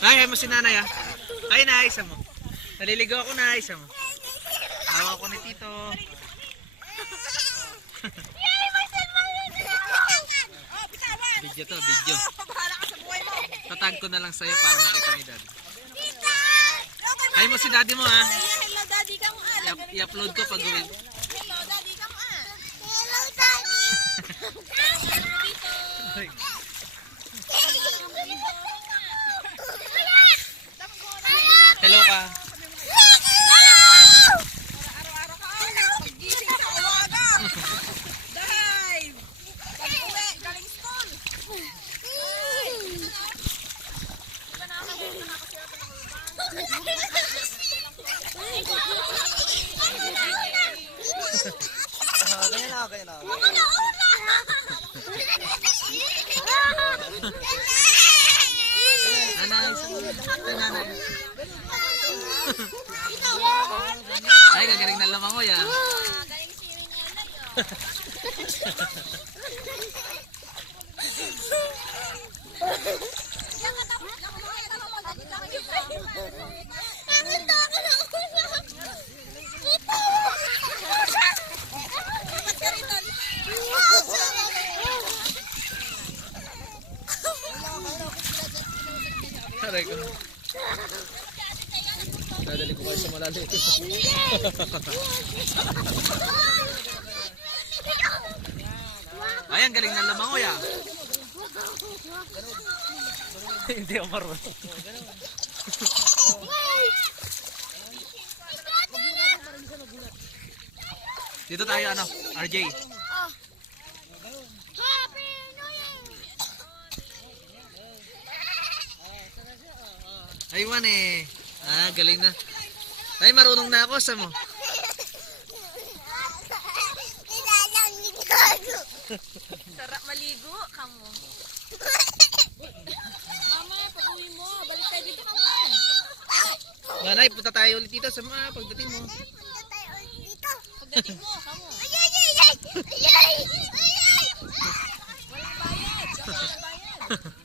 Ay mo si nanay ah. Ay naayos mo. Naliligo ako na ayos mo. Awa ko ni Tito. Video to, video. Tatag ko na lang sa'yo para makita ni Dad. Ay mo si Daddy mo ha. Hello daddy ka mo ah. I-upload ko pag uwi. Hello daddy ka mo ah. Hello daddy. Hello ka. Araw-araw ka. Pag-gising sa umaga. Dive. Pag-uwi, galing school. Ganyan ako, ganyan ako. Nanay. Ay, gagaling na lamang ko yan. Galing swimming na yun. Aray ko. Dadali ko kayo sa malalim. Ay, ang galing ng lamangoy ah. Hindi ako marunong. Dito tayo ano, RJ. Aywan eh. Ah, galing na. Ay, marunong na ako sa mo. Sarap maligo, kamo. Mama, pag-uwi mo, balik tayo dito ka mo. Nanay, punta tayo ulit dito sa mga pagdating mo. Pagdating mo, kamo. Walang bayad. Walang bayad.